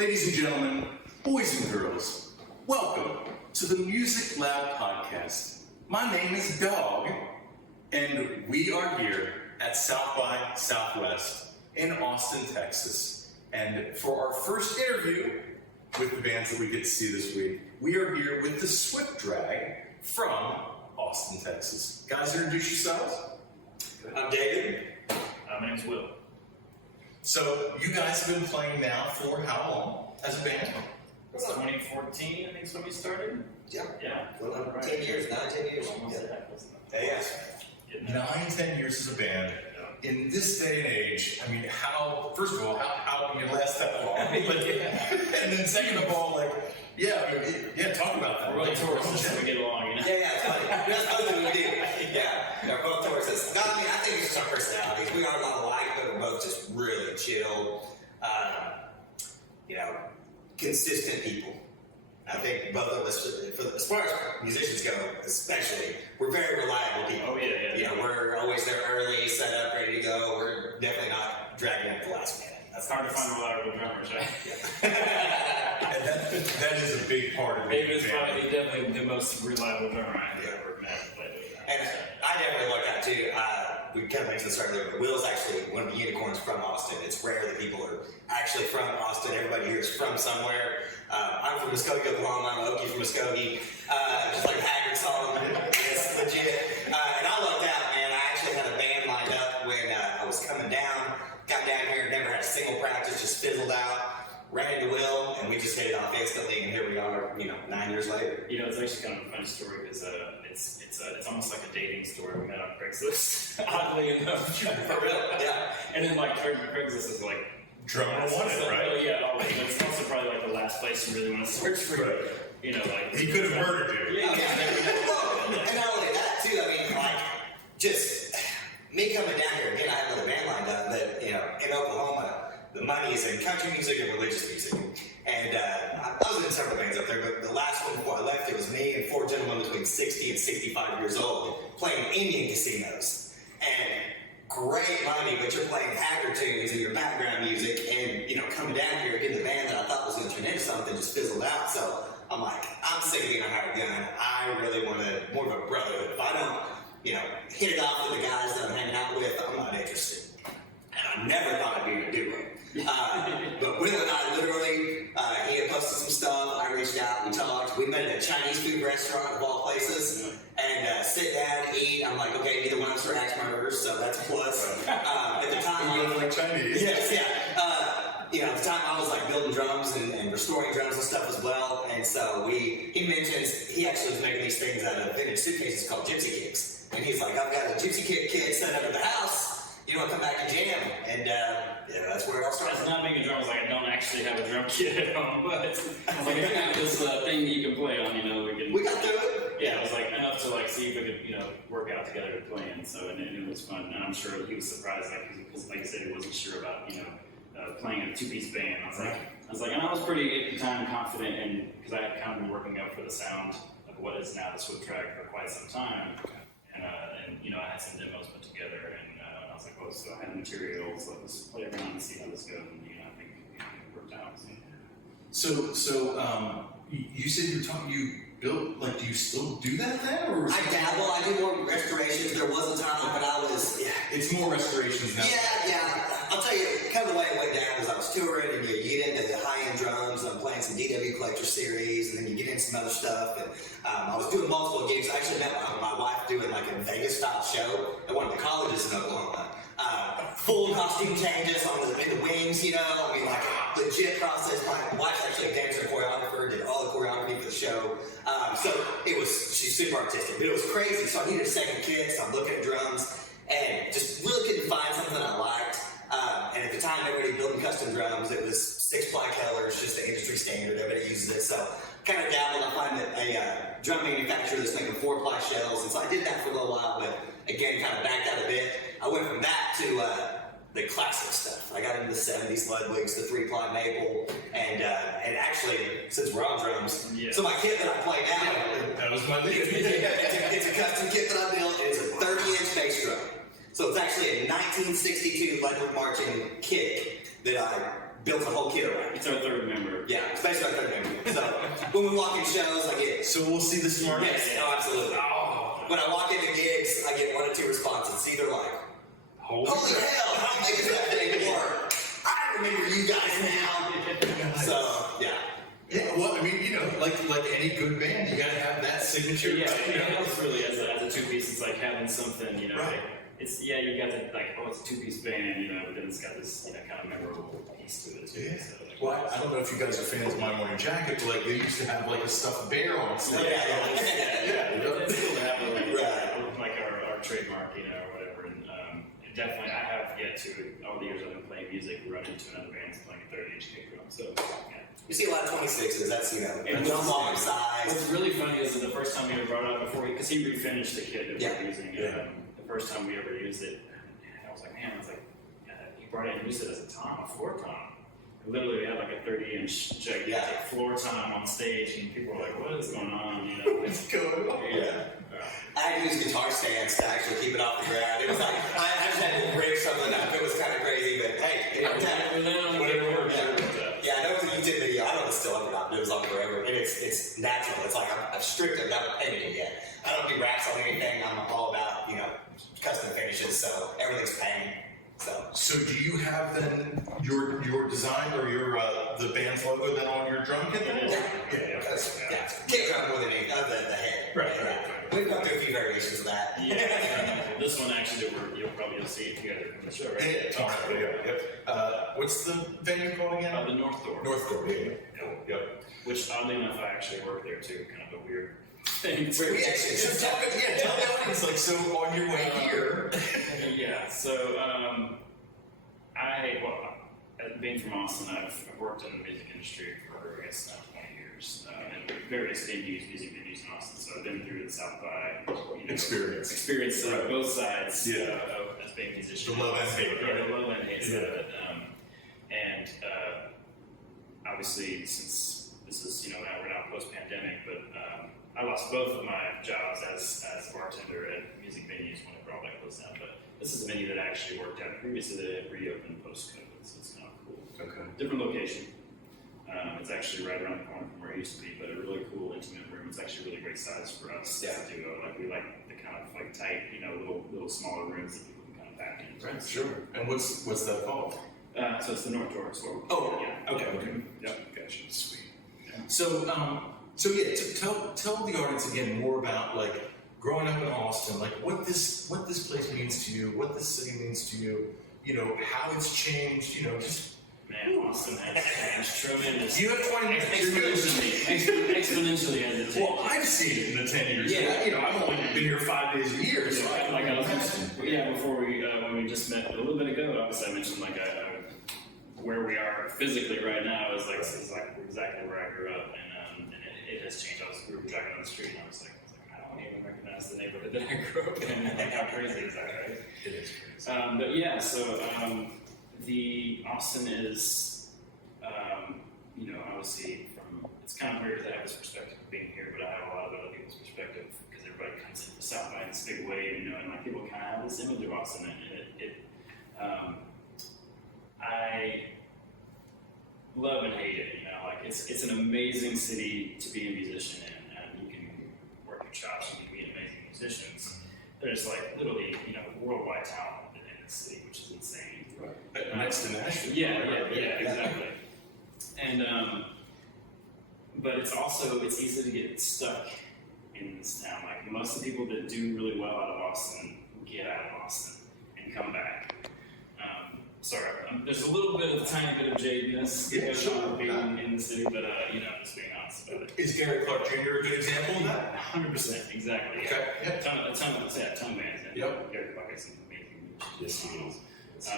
Ladies and gentlemen, boys and girls, welcome to the Music Lab Podcast. My name is Dogg, and we are here at South by Southwest in Austin, Texas. And for our first interview with the bands that we get to see this week, we are here with the Swift Drag from Austin, Texas. Guys, introduce yourselves. I'm David. My name's Will. So, you guys have been playing now for how long as a band? 2014, I think is when we started. Yeah. Well, 10 years, 9-10 years. Almost Yeah. that, wasn't it? Yeah. 9-10 years as a band. In this day and age, I mean, first of all, how do you last that long? And then second of all, talk about that. We're really tourists, we get along, you know? Yeah, it's funny. That's both of what we do. Yeah, they're both tourists. No, I mean, I think it's just our personalities. We are a lot alike, but we're both just really chill, consistent people. I think both of us, as far as musicians go, especially, we're very reliable people. Oh, yeah. We're always there early, set up, ready to go. We're definitely not dragging up the last minute. It's hard to find reliable drummers, right? And that is a big part of it. David is probably definitely the most reliable drummer I've ever met. And I definitely like that too. We kind of mentioned this earlier, but Will's actually one of the unicorns from Austin. It's rare that people are actually from Austin. Everybody here is from somewhere. I'm from Muskogee, Oklahoma. I'm Okie from Muskogee. Just like Haggard song, it's legit. And I lucked out, man. I actually had a band lined up when I was coming down. Got down here, never had a single practice, just fizzled out. Ran into Will, and we just hit it off instantly, and here we are, 9 years later. It's actually kind of a funny story because it's almost like a dating story. We met on Craigslist, oddly enough. For real, yeah. And then Craigslist is like Drummer wanted, right? Yeah, always. But it's also probably like the last place you really want to search for. Right. Like he could have murdered you. Yeah. And not only that too. I mean, just me coming down here again. I have another band lined up, but in Oklahoma, the money is in country music and religious music. And I was in several bands up there, but the last one before I left, it was me and 4 gentlemen between 60 and 65 years old playing Indian casinos. And great money, but you're playing hacker tunes and your background music, and coming down here getting the band that I thought was going to turn into something just fizzled out. So I'm like, I'm sick of being a hired gun. I really want more of a brotherhood. If I don't, hit it off with the guys that I'm hanging out with, I'm not interested. And I never thought I'd be a duo. But Will and I literally, he had posted some stuff. I reached out, we talked. We met at a Chinese food restaurant of all places, and sit down, eat. I'm like, okay, neither one of us are axe murderers, so that's a plus. At the time, You like Chinese. yes, yeah. At the time, I was like building drums and restoring drums and stuff as well. And so he mentions he actually was making these things out of vintage suitcases called gypsy kicks. And he's like, I've got a gypsy kick kit set up at the house. You want to come back and jam? And that's where it all started. That's not being a drummer. I don't actually have a drum kit at home, but I was like, I have this thing that you can play on. We got through it. Yeah, it was like enough to see if we could, work out together to play. And so, and it was fun. And I'm sure he was surprised, because like I said, he wasn't sure about, playing in a 2-piece band. I was like, and I was pretty at the time confident, and because I had kind of been working up for the sound of what is now the Swift Drag for quite some time, and I had some demos put together, and I was like, so I had material, so let's play around and see how this goes, and I think it worked out. So you said you built, do you still do that then? Or I dabble, I do more restorations. There was a time when I was, It's more restorations now. Yeah. I'll tell you, kind of the way it went down was I was touring, and you get into the high-end drums. I'm playing some DW Collector Series, and then you get into some other stuff. And I was doing multiple gigs. I actually met my wife doing a Vegas-style show at one of the colleges in Oklahoma. Full costume changes in the wings, legit process. My wife's actually a dancer and choreographer, did all the choreography for the show. So she's super artistic, but it was crazy. So I needed a second kit, so I'm looking at drums, and just really couldn't find something I liked. And at the time, everybody building custom drums, it was 6-ply Kellers, just the industry standard. Everybody uses it. So kind of dabbled. I find that a drum manufacturer that's making 4-ply shells. And so I did that for a little while, but again, kind of backed out a bit. I went from that to the classic stuff. I got into the 70s Ludwigs, the 3-ply maple, and actually, since we're on drums, so my kit that I play now, that was my lead. It's a custom kit that I built, and it's a 30-inch bass drum. So it's actually a 1962 Ludwig marching kick that I built a whole kit around. It's our third member. Yeah, it's basically our third member. So when we walk in shows, I get. So we'll see this tomorrow. Yes, oh, absolutely. Oh, When I walk into gigs, I get 1 or 2 responses. It's either like, "Holy hell, how big is that thing?" Or "I remember you guys now." So yeah. Yeah, well, I mean, like any good band, you gotta have that signature. Yeah, right? it helps really as a two-piece. It's like having something, Right. like, you got to like, oh, it's a two-piece band, but then it's got this, kind of memorable piece to it too. Yeah. So, like, Well, I don't know if you guys are fans of My Morning Jacket, but like they used to have like a stuffed bear on stage. Yeah. It's cool to have Right. like our trademark, or whatever. And definitely, I have yet to, over the years I've been playing music, run into another band that's playing a 30-inch kick drum. So, yeah. You see a lot of 26s. That's a And drum arm size. What's really funny is that the first time we ever brought it up because he refinished the kit that we were using. The first time we ever used it, I was like, he brought it and used it as a tom, a floor tom. Literally, we had like a 30-inch gigantic floor tom on stage, and people were like, "What is going on?" What's going on? Yeah. I had to use guitar stands to actually keep it off the ground. It was like, I just had to break something up. It was kind of crazy, but hey, Whatever works. Yeah, I know it was a YouTube video. I don't know if it's still up or not, but it was on forever. And it's natural. It's like I've stripped it, not painted it yet. I don't do wraps on anything. I'm all about, custom finishes, so everything's painted. So do you have then your design or your the band's logo then on your drum kit? Yeah. Kick drum more than anything, other than the head. Right. We've gone through a few variations of that. Yeah. This one actually, you'll probably see it together from the show, right? Yep. What's the venue called again? The North Door. North Door. Yep. Which, oddly enough, I actually worked there too. Kind of a weird thing. So tell the audience, so on your way here. Yeah. So being from Austin, I've worked in the music industry for, I guess, 20 years in various music venues in Austin. So I've been through the South by experience both sides as being musicians. The love and hate. Yeah, the love and hate side of it. And obviously, since this is we're now post-pandemic, but I lost both of my jobs as a bartender at music venues whenever all that closed down. But this is a venue that I actually worked at previously that had reopened post-COVID, so it's kind of cool. Okay. Different location. It's actually right around the corner from where it used to be, but a really cool, intimate room. It's actually really great size for us to do. We like the kind of tight, little smaller rooms that people can kind of pack in. Right. Sure. And what's that called? So it's the North Door. So Okay. Yep. Gotcha. Sweet. Yeah. So tell the audience again more about growing up in Austin, what this place means to you, what this city means to you, how it's changed, just. Man, Austin has changed tremendously. You have 20 minutes. Exponentially has it changed. Well, I've seen it in the 10 years. Yeah. I've only been here 5 days a year. So before when we just met a little bit ago, obviously I mentioned where we are physically right now is exactly where I grew up, and it has changed. We were driving on the street, and I was like, I don't even recognize the neighborhood that I grew up in. How crazy is that, right? It is crazy. But yeah, so the Austin is, obviously it's kind of weird to have this perspective of being here, but I have a lot of other people's perspective because everybody comes into the South by in this big wave, and people kind of have this image of Austin, and I love and hate it. It's an amazing city to be a musician in, and you can work your chops and you can be amazing musicians. There's literally worldwide talent in the city, which is insane. Right. Next to Nashville. Yeah, exactly. And but it's easy to get stuck in this town. Most of the people that do really well out of Austin get out of Austin and come back. There's a little bit of tiny bit of jadedness being in the city, but just being honest about it. Is Gary Clark Jr. a good example of that? 100%, exactly. Okay. Yeah. A ton of bands. Yep. Gary Clark has some amazing musicians. Yes,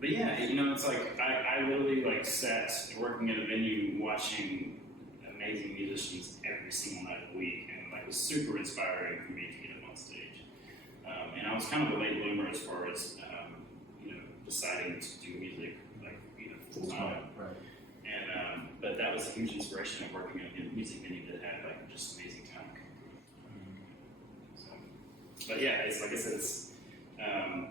But yeah, it's I literally sat working at a venue watching amazing musicians every single night of the week, and it was super inspiring for me to get up on stage. And I was kind of a late bloomer as far as deciding to do music full time. Right. And but that was a huge inspiration of working at a music venue that had just amazing talent. So, but yeah, it's like I said, it's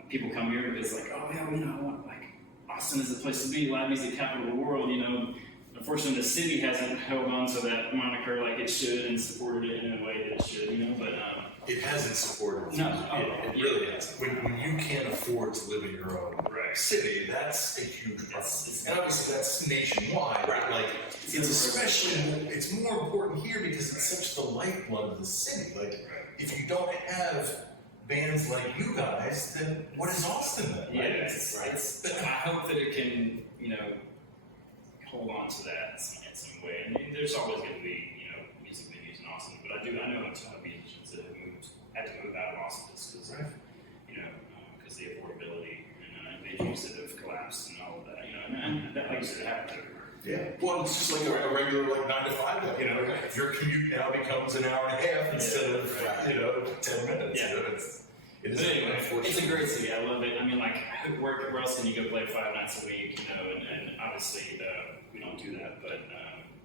people come here because like, oh yeah, you know, I want, like Austin is the place to be, live music capital of the world, you know. Unfortunately, the city hasn't held on to that moniker like it should and supported it in a way that it should, you know. But it hasn't supported it. No, it really hasn't. When you can't afford to live in your own city, that's a huge problem. And obviously, that's nationwide. Right? Like, it's more important here because it's such the lifeblood of the city. Like, if you don't have bands like you guys, then what is Austin then? Yeah, it's I hope that it can, you know, hold on to that in some way. And there's always going to be, you know, music venues in Austin, but I know a ton of musicians that had to move out of Austin just because of, you know, because the affordability and venues that have collapsed and all of that, you know, and that, like you said, it happens everywhere. Yeah. Well, it's just like a regular, like 9 to 5 day. You know, your commute now becomes an hour and a half instead of, you know, 10 minutes. Yeah. You know, it's a great city. I love it. I mean, like, where else can you go play 5 nights a week? You know, and obviously we don't do that, but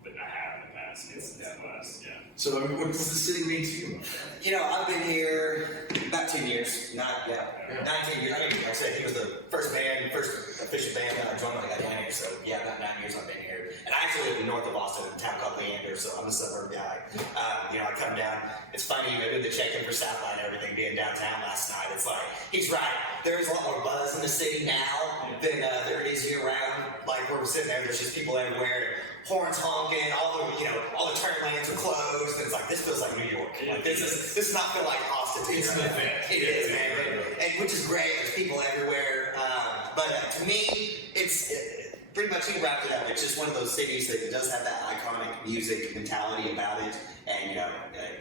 I have in the past. It's blast. Yeah. So, I mean, what does the city mean to you? You know, I've been here about 10 years. 19 years. I mean, like I said, he was the first official band that I joined when I got down here. So, yeah, about 9 years I've been here. And I actually live north of Austin in a town called Leander, so I'm a suburb guy. You know, I come down. It's funny, I did the check-in for Southline and everything being downtown last night. It's like, he's right. There is a lot more buzz in the city now than there is year-round. Like, where we're sitting there's just people everywhere. Horns honking, all the turn lanes are closed. And it's like, this feels like New York. Like, this does not feel like Austin. It's an event. It is, man. And which is great. There's people everywhere. But to me, it's pretty much he wrapped it up. It's just one of those cities that does have that iconic music mentality about it. And, you know,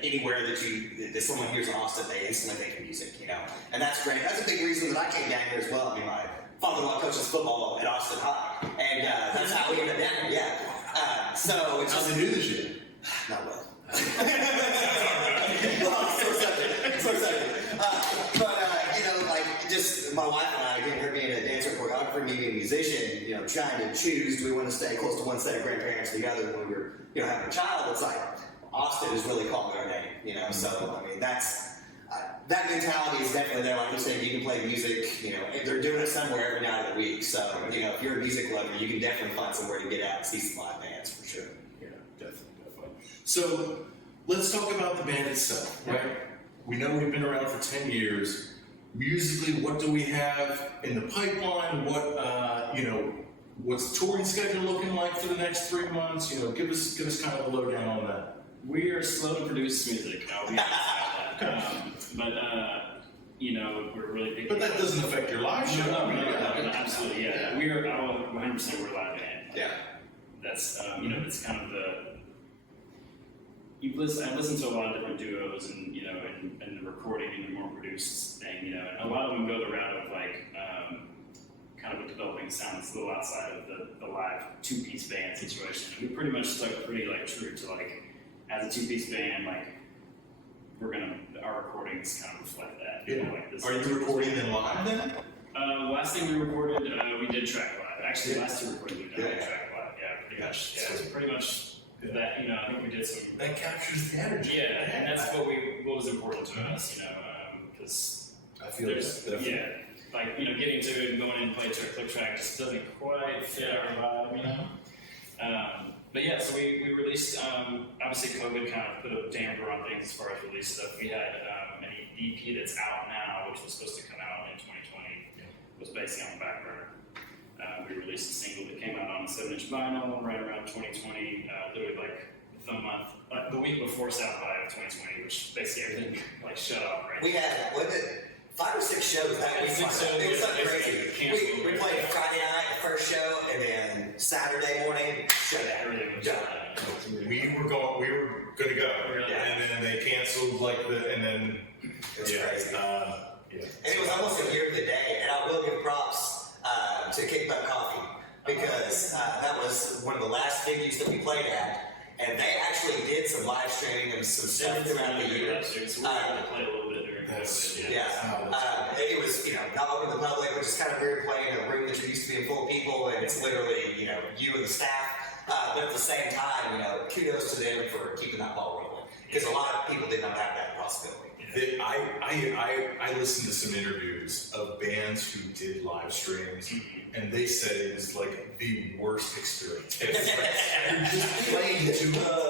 anywhere that someone hears in Austin, they instantly think of music, you know. And that's great. That's a big reason that I came down here as well. I mean, my father-in-law coaches football at Austin High. And that's how we ended up down here, yeah. So it's How's it do this year? not well. So excited. But, you know, like, just my wife and I, again, her being a dancer, choreographer, me being a musician, you know, trying to choose, do we want to stay close to one set of grandparents or the other when we were, you know, having a child? It's like, Austin is really calling our name, you know, so, I mean, that's, that mentality is definitely there. Like you said, you can play music, you know, they're doing it somewhere every night of the week. So, you know, if you're a music lover, you can definitely find somewhere to get out and see some live bands for sure. Yeah, definitely. So, let's talk about the band itself, right? We know we've been around for 10 years. Musically, what do we have in the pipeline? What, you know, what's the touring schedule looking like for the next 3 months? You know, give us kind of a lowdown on that. We are slow to produce music. I'll be honest about that. But you know, we're really big. But that doesn't affect your live show. No, absolutely, yeah. We are 100% we're a live band. Yeah. That's you know, it's kind of I've listened to a lot of different duos, and you know, and the recording and the more produced thing, you know, and a lot of them go the route of like kind of a developing sound that's a little outside of the live 2-piece band situation. And we pretty much stuck pretty like true to like, as a 2-piece band, like our recordings kind of reflect that. Yeah. You know, like this. Are you recording them live then? Last thing we recorded, we did track live. Actually, last 2 recordings we did track live. Yeah, pretty much. Yeah, so pretty much that. You know, I think we did some. That captures the energy. Yeah, and that's what was important to us. You know, because I feel that. Like, you know, getting to it and going in and play click track just doesn't quite fit our vibe. You know. But yeah, so we released, obviously COVID kind of put a damper on things as far as release stuff. We had an EP that's out now, which was supposed to come out in 2020, was basically on the back burner. We released a single that came out on 7-inch vinyl right around 2020, literally like the week before South by of 2020, which basically everything like shut off, right? We had, 5 or 6 shows that week. It was like crazy. We played Friday night, the first show, and then Saturday morning, shut down. We were going to go, and then they canceled and then it was crazy. And it was almost a year to the day, and I will give props to Kick Butt Coffee because that was one of the last venues that we played at. And they actually did some live streaming and some stuff throughout the year. So we were able to play a little bit during COVID. It was, you know, not open to the public, which is kind of weird playing in a room that you're used to being full of people, and it's literally, you know, you and the staff. But at the same time, you know, kudos to them for keeping that ball rolling. Because a lot of people did not have that possibility. I listened to some interviews of bands who did live streams, and they said it was like the worst experience. It's like, you're just playing to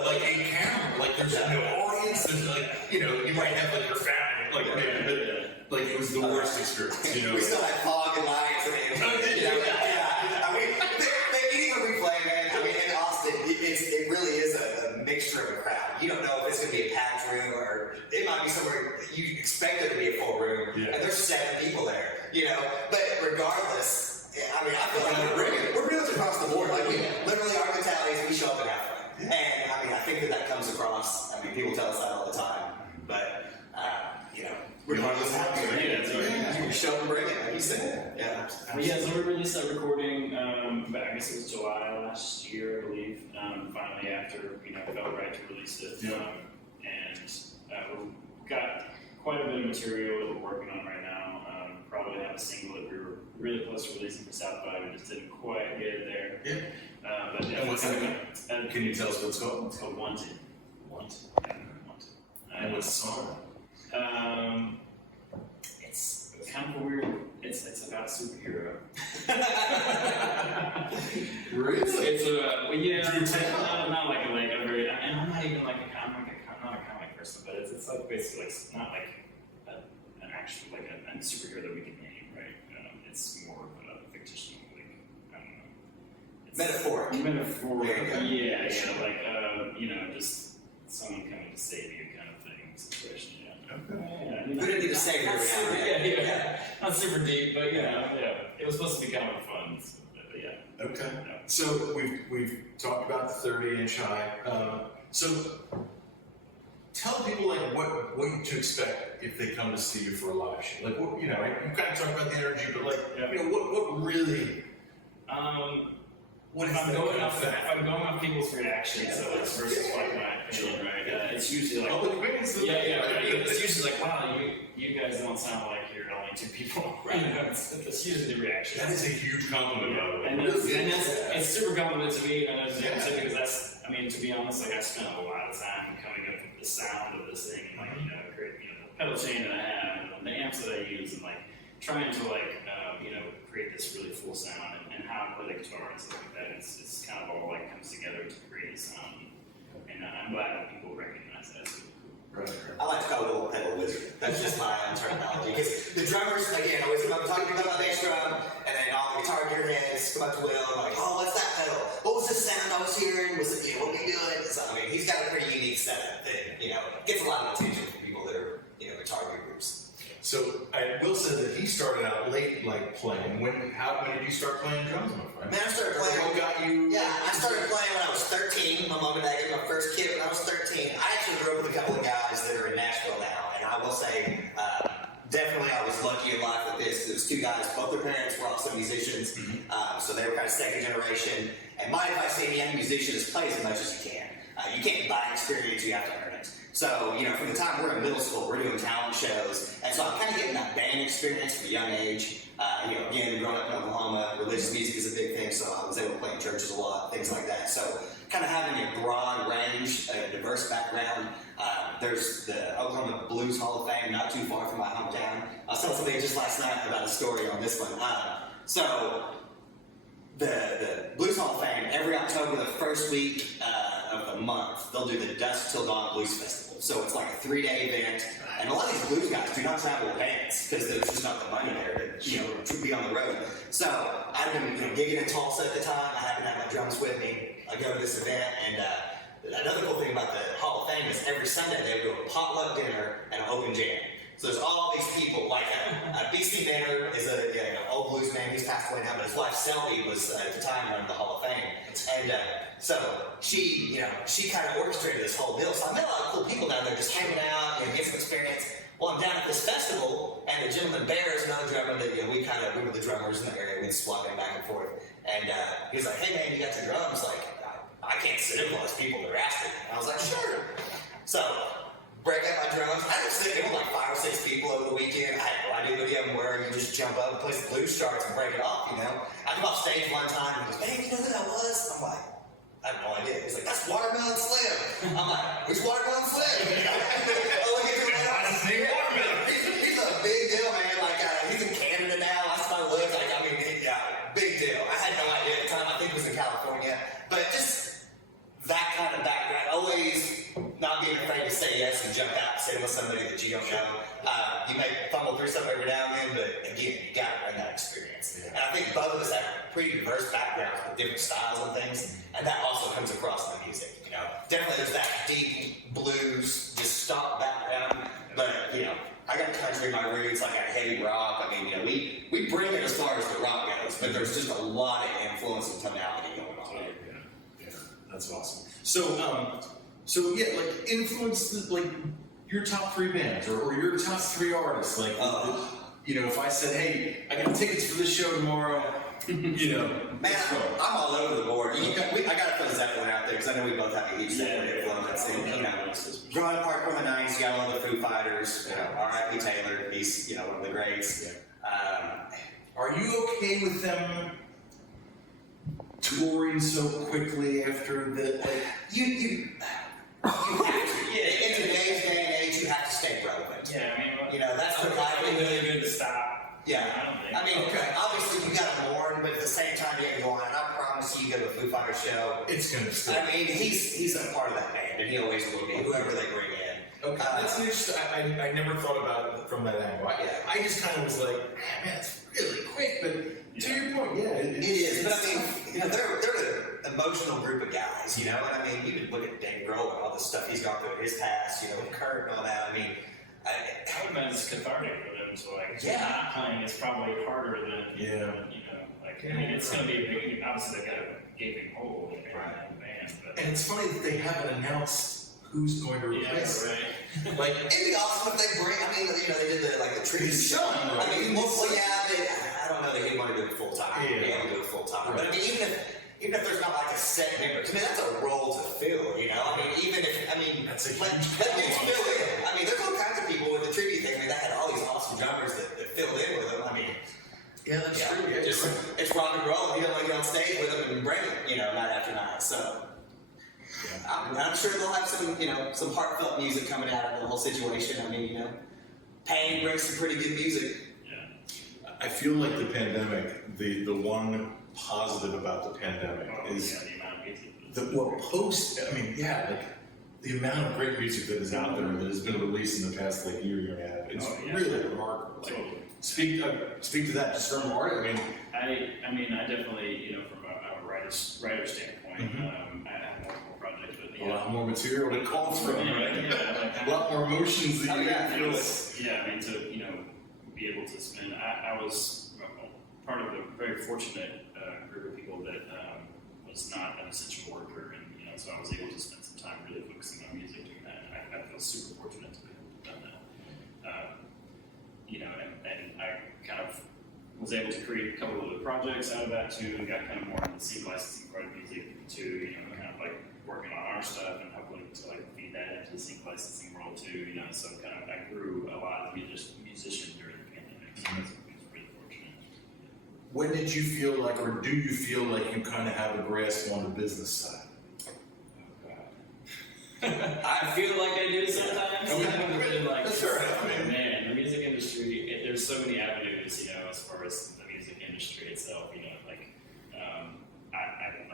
like a camera, like there's no audience. There's like, you know, you might have like your family, like maybe, but like it was the worst experience. You know, we still had fog and lights and you know, yeah. I mean, even we play, man. I mean, in Austin, it really is a mixture of a crowd. You don't know if it's going to be a packed room or it might be somewhere you expect there to be a full room, and there's 7 people there, you know. But regardless, I mean, I feel like we're pretty much across the board. Like, we literally, our mentality is we show up and have fun. And I mean, I think that comes across. I mean, people tell us that all the time. But, you know, regardless of how we show up and bring it, like you said. Yeah. So we released that recording, but I guess it was July last year, I believe. Finally, after, you know, it felt right to release it. And we've got quite a bit of material that we're working on right now. Probably have a single that we were really close to releasing for South by. We just didn't quite get it there. Yeah. But and what's that? Can you tell us what it's called? It's called Wanted. Wanted. Yeah, Wanted. And what's the song? It's kind of a weird. It's about a superhero. Really? It's not like a very. And I'm not even like I'm not a comic person, but it's like basically like not like an actual like a superhero that we can name, right? It's more of a fictional, like I don't know. It's Metaphoric. Yeah, like you know, just someone coming to save you kind of thing situation. We didn't need to save her. Not super deep, but it was supposed to be kind of fun. But Okay. So we've talked about the 30-inch high. So tell people like what to expect if they come to see you for a live show. Like what, you know, you kind of talk about the energy, but like you know what really. If I'm going off people's reactions, so it's versus like my opinion, right? It's usually like it's usually like, wow, you guys don't sound like you're only 2 people, right? That's usually the reaction. That is a huge compliment, by the way. And it's super compliment to me, and because that's, I mean, to be honest, like I spent a lot of time coming up with the sound of this thing, and like create the pedal chain that I have, and the amps that I use, and like trying to like create this really full sound and how I play the guitar and stuff like that. It's kind of all like comes together to create a sound, and I'm glad that people recognize that. Right. I like to call it a little pedal wizard. That's just my own terminology. Because the drummers, again, always come up talking about my bass drum, and then all the guitar gear heads come up to Will, and like, oh, what's that pedal? What was this sound I was hearing? Was it, what we doing? So, I mean, he's got a pretty unique setup that, gets a lot of attention from people that are, guitar gear groups. So Will said that he started out late, like playing. When did you start playing drums, my friend? Man, I started playing. What got you? Yeah, I started playing when I was 13. My mom and dad gave me my first kit when I was 13. I actually grew up with a couple of guys that are in Nashville now, and I will say, definitely I was lucky in life with this. It was 2 guys, both their parents were also musicians, so they were kind of second generation. And my advice to any young musician is play as much as you can. You can't buy experience; you have to earn it. So, from the time we're in middle school, we're doing talent shows, and so I'm kind of getting that band experience from a young age. Again, growing up in Oklahoma, religious music is a big thing, so I was able to play in churches a lot, things like that. So, kind of having a broad range, a diverse background. There's the Oklahoma Blues Hall of Fame, not too far from my hometown. I was telling somebody just last night about a story on this one. The Blues Hall of Fame, every October, the first week of the month, they'll do the Dusk Till Dawn Blues Festival. So it's like a 3-day event, and a lot of these blues guys do not travel with bands because there's just not the money there to be on the road. So I've been gigging in Tulsa at the time. I happen to have my drums with me. I go to this event, and another cool thing about the Hall of Fame is every Sunday they would do a potluck dinner and an open jam. So there's all these people, like B.C. Banner is an old blues man. He's passed away now, but his wife Selby was at the time running the Hall of Fame. And so she kind of orchestrated this whole deal. So I met a lot of cool people down there just hanging out and getting some experience. Well, I'm down at this festival, and the gentleman Bear is another drummer that we were the drummers in the area. We'd swap in back and forth. And he was like, "Hey man, you got your drums? Like, I can't sit in with all these people that are asking." And I was like, "Sure." So break out my drums. I was sitting with like 5 or 6 people over the weekend. I had no idea what you were. You just jump up and play some blues charts and break it off, I come off stage one time and he goes, "Man, you know who that was?" I'm like, "I have no idea." He's like, "That's Watermelon Slim." I'm like, "Who's Watermelon Slim?" Oh, look at your They are, man. He's a big deal, man. Like, he's in Canada now. I saw my look. Like, I mean, yeah, big deal. I had no idea at the time. I think it was in California. But just that kind of background. Always not being afraid to say yes and jump out and sit with somebody that you don't know. You may fumble through something every now and then, but again, you got to earn that experience. Yeah. And I think both of us have pretty diverse backgrounds with different styles and things, and that also comes across in the music. You know, definitely there's that deep blues, just stock background, but you know, I got country in my roots, I got heavy rock. I mean, you know, we bring it as far as the rock goes, but there's just a lot of influence and tonality going on. Yeah, that's awesome. So yeah, like influence like your top 3 bands or your top 3 artists. Like, you know, if I said, hey, I got tickets for this show tomorrow, you know, man, I'm all over the board. I got to throw Zeppelin out there because I know we both have a huge Zeppelin influence. And, you know, growing apart from the 90s, you got all the Foo Fighters, you know, R.I.P. Taylor, he's, you know, one of the greats. Yeah. Are you okay with them touring so quickly after the, like, you have to. Yeah, in today's day and age, you have to stay relevant. Yeah, I mean, you know, that's the probably really good to stop. Yeah, I mean, obviously you got to mourn, but at the same time you can go on. And I promise you, go to a Foo Fighters show, it's gonna stay. I mean, he's a part of that band, and he always will be. Whoever they bring in. Okay, that's interesting. I never thought about it from that angle. I just kind of was like, man, it's really quick. But to your point, yeah, it is. But I mean, you know, they're an emotional group of guys, you know. And I mean, you could look at Dave Grohl and all the stuff he's gone through in his past, you know, with Kurt and all that. I mean, it's cathartic for them. So like, not playing is probably harder than you know. Like, I mean, it's going to be a big. Obviously, they've got a gaping hole in the band. But and it's funny that they haven't announced who's going to replace it. Right. Like, it'd be awesome if they bring. I mean, you know, they did the tribute show. I mean, I don't know that he'd want to do it full time. Yeah, do it full time. But I mean, even if there's not like a set member, to me that's a role to fill. You know, I mean, even if that's a huge fill in. I mean, there's all kinds of people with the tribute thing. I mean, they had all these awesome drummers that filled in with them. I mean. Yeah, that's true. Yeah, it's rock and roll. You don't want to get on stage with them and bring it, you know, night after night. So. I'm sure they'll have some heartfelt music coming out of the whole situation. I mean, you know, Pain brings some pretty good music. Yeah. I feel like the pandemic, the one positive about the pandemic is the amount of music. Like the amount of great music that is out there that has been released in the past like year and a half. It's really remarkable. Totally. Speak to that just from art. I mean, I definitely, you know, from a writer standpoint, I have multiple projects, but a lot more material to call from. A lot more emotions that you feel. Yeah, I mean, to be able to spend. I was part of a very fortunate group of people that was not an essential worker, and so I was able to spend some time really focusing on music doing that. And I feel super fortunate to be able to have done that. And I kind of was able to create a couple of other projects out of that too, and got kind of more into the sync licensing part of music too. Kind of like working on our stuff and helping to like feed that into the sync licensing world too. So kind of I grew a lot as a musician during the pandemic. So it was pretty fortunate. When did you feel like, or do you feel like you kind of have a grasp on the business side? I feel like I do sometimes. That's all right. Man, the music industry, there's so many avenues, as far as the music industry itself, like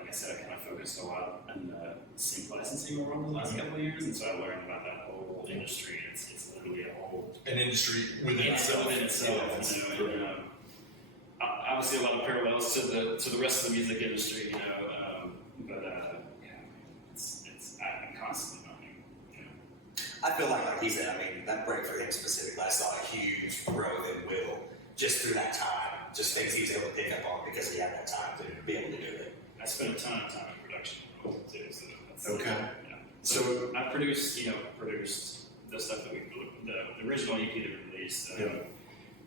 I said, I kind of focused a lot on the sync licensing world the last couple of years, and so I learned about that whole industry. It's literally an industry within itself. Obviously a lot of parallels to the rest of the music industry, I'm constantly learning. I feel like he said, I mean, that break for him specifically, I saw a huge growth in Will just through that time, just things he was able to pick up on because he had that time to be able to do it. I spent a ton of time in production too, so that's okay. So I produced the stuff that the original EP that we released.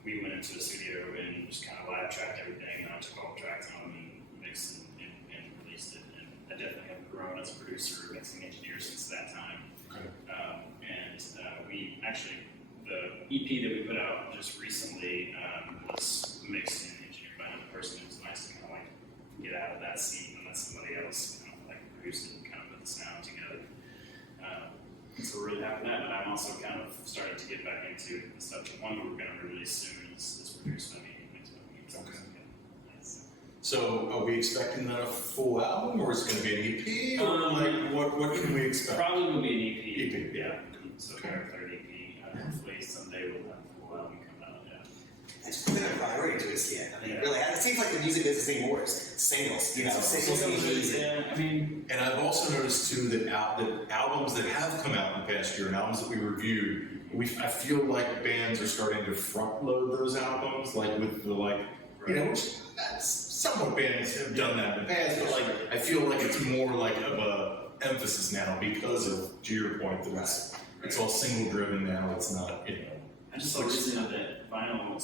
We went into a studio and just kind of live tracked everything, and I took all the tracks on them and mixed and released it. And I definitely have grown as a producer, mixing engineer since that time. Okay. We actually, the EP that we put out just recently was mixed and engineered by another person. It was nice to kind of like get out of that scene and let somebody else kind of like produce it and kind of put the sound together. So we're really happy with that, but I'm also kind of starting to get back two the stuff. The one we're going to release soon is produced by me. Okay. So, are we expecting that a full album, or is it going to be an EP, or what can we expect? Probably will be an EP. EP. Yeah. So our third EP. Hopefully someday we'll have a full album come out. Yeah. It's really not a priority to us yet. I mean, really, it seems like the music business anymore is singles. Singles EPs. Yeah, I mean, and I've also noticed too that albums that have come out in the past year and albums that we reviewed, I feel like bands are starting to front load those albums, like with the which that's somewhat bands have done that in the past, but I feel like it's more like of a emphasis now because of, to your point, that it's all single driven now. It's not, I just saw recently that vinyl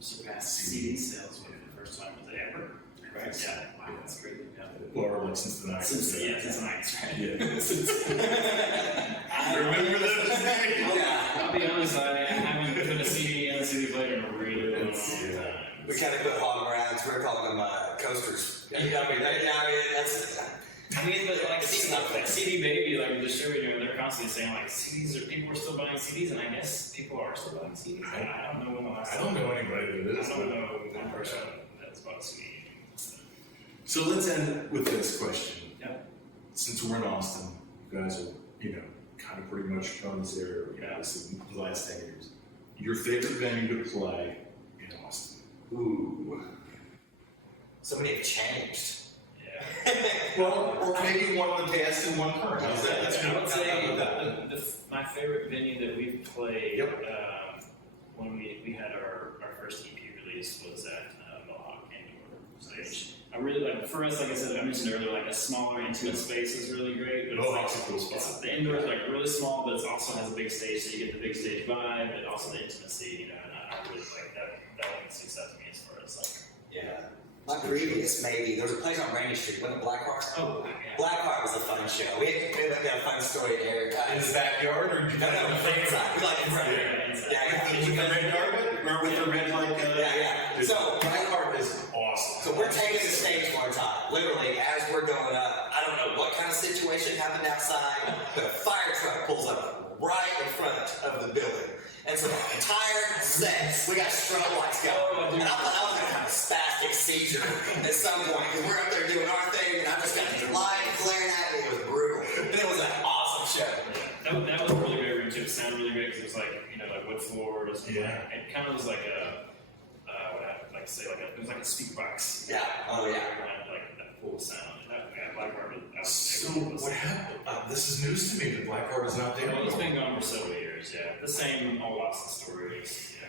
surpassed CD sales for the first time was ever. Right. Yeah. Wow, that's crazy. Yeah. Or since the 90s. Since the 90s, right? Yeah. I remember that. I'll be honest, I haven't put a CD in a CD player in a really long time. We kind of quit hauling around. We're calling them coasters. But like CD Baby, like the distributor, they're constantly saying like CDs people are still buying CDs, and I guess people are still buying CDs. I don't know when the last. I don't know anybody that is. I don't know one person that's bought a CD. So let's end with this question. Yeah. Since we're in Austin, you guys are, kind of pretty much from this area, obviously, the last 10 years. Your favorite venue to play in Austin? Ooh. So many have changed. Yeah. Well, or maybe one in the past and one current. How's that? That's I would say that. my favorite venue that we've played when we had our first EP release was at Mohawk Indoor Stage. I really like, for us, like I said, I mentioned earlier, like a smaller, intimate space is really great. But Mohawk's a cool spot. The indoor is like really small, but it also has a big stage, so you get the big stage vibe, but also the intimacy, and I really like that. That one sticks out to me as far as Yeah. My previous, maybe, there was a place on Rainy Street, wasn't it Blackheart? Oh, yeah. Blackheart was a fun show. We got a fun story there. In the backyard, or No, inside. We like in front of it. With the red carpet? Or with the red, yeah. So, Blackheart is awesome. So we're taking the stage one time, literally, as we're going up. I don't know what kind of situation happened outside, but a fire truck pulls up right in front of the building. And so the entire set, we got strobe lights going. And I thought I was going to have a spastic seizure at some point, because we're up there doing our thing, and I just got these lights flaring at me. It was brutal. And it was an awesome show. That was a really great room too. It sounded really great because it was like, like wood floors. Yeah. It kind of was like it was like a speak box. Yeah. Oh yeah. Like that full sound. Blackheart. So what happened? This is news to me that Blackheart is not there. Well, it's been gone for several years. Yeah. The same old Austin stories. Yeah.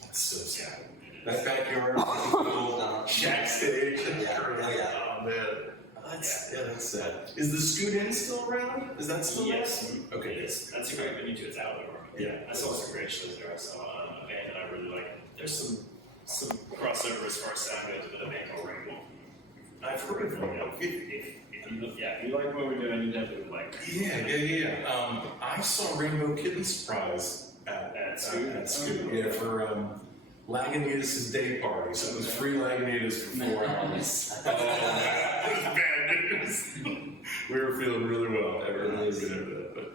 That's so sad. Yeah. That backyard, little shack stage. Yeah. Oh man. That's sad. Is the Scoot Inn still around? Is that still there? Yes. Okay. That's a great venue too. It's outdoor. Yeah. I saw some great shows there. I saw a band that I really like. There's some crossover as far as sound goes with a band called Rainbow. I've heard of them. If you like what we're doing, you definitely would like it. Yeah. I saw Rainbow Kitten Surprise at Scoot. Yeah, for Lagunitas' day party. So it was free Lagunitas for 4 hours. Bad news. We were feeling really well. I really good over that. But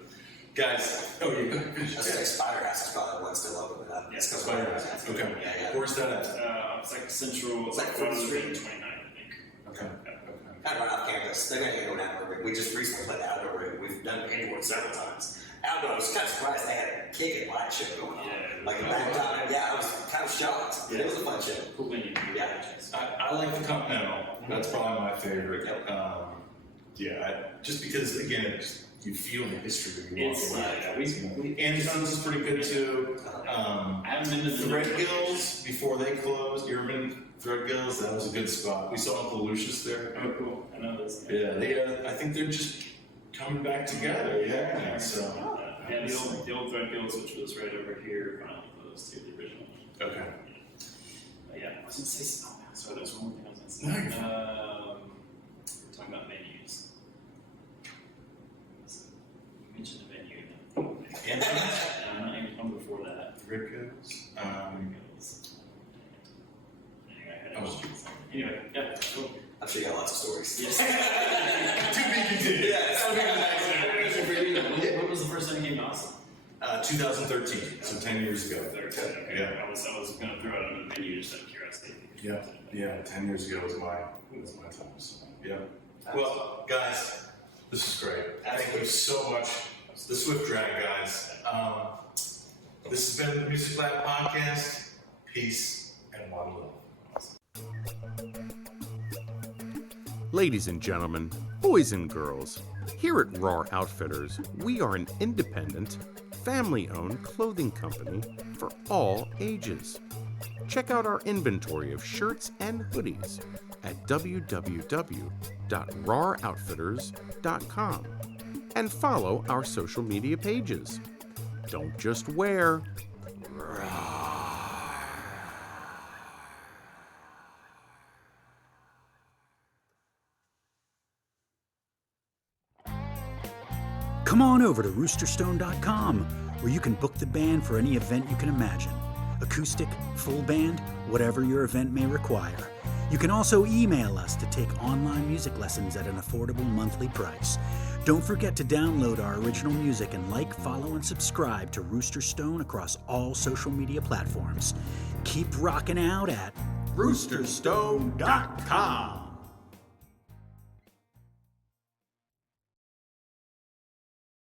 guys, you go. I say Spider House is probably the one still open. Yes, Spider House. Okay. Yeah. Where's that at? It's like Central. It's like 4th Street. 29, I think. Okay. Kind of right off campus. They're going to go down there. We just recently played the outdoor rig. We've done indoor several times. Outdoor, I was kind of surprised they had a kick and light show going on. Yeah. Like a back time. Yeah, I was kind of shocked. But it was a fun show. Cool venue. Yeah. I like the Continental. That's probably my favorite. Just because, again, you feel the history when you walk away. Anderson's is pretty good too. I haven't been to the Threadgills before they closed. You ever been to Threadgills? That was a good spot. We saw Uncle Lucius there. Oh, cool. I know this. Yeah, I think they're just coming back together. Yeah, so. The old Threadgills, which was right over here, finally closed too, the original. Okay. I was going to say something. Sorry, there's one more thing I was going to say. No, you're fine. We're talking about venues. You mentioned a venue. I'm not even come before that. Threadgills. Anyway, yeah, cool. I'm sure you got lots of stories. Yes. To be continued. Yeah. What was the first time you came to Austin? 2013, so 10 years ago. 13, okay. Yeah. I was going to throw out another venue just out of curiosity. Yeah, 10 years ago was my time. So, yeah. Well, guys, this is great. Thank you so much. The Swift Drag, guys. This has been the Music Lab Podcast. Peace and one love. Ladies and gentlemen, boys and girls, here at Raw Outfitters, we are an independent, family-owned clothing company for all ages. Check out our inventory of shirts and hoodies at www.rawoutfitters.com and follow our social media pages. Don't just wear Come on over to roosterstone.com, where you can book the band for any event you can imagine. Acoustic, full band, whatever your event may require. You can also email us to take online music lessons at an affordable monthly price. Don't forget to download our original music and like, follow, and subscribe to Rooster Stone across all social media platforms. Keep rocking out at roosterstone.com.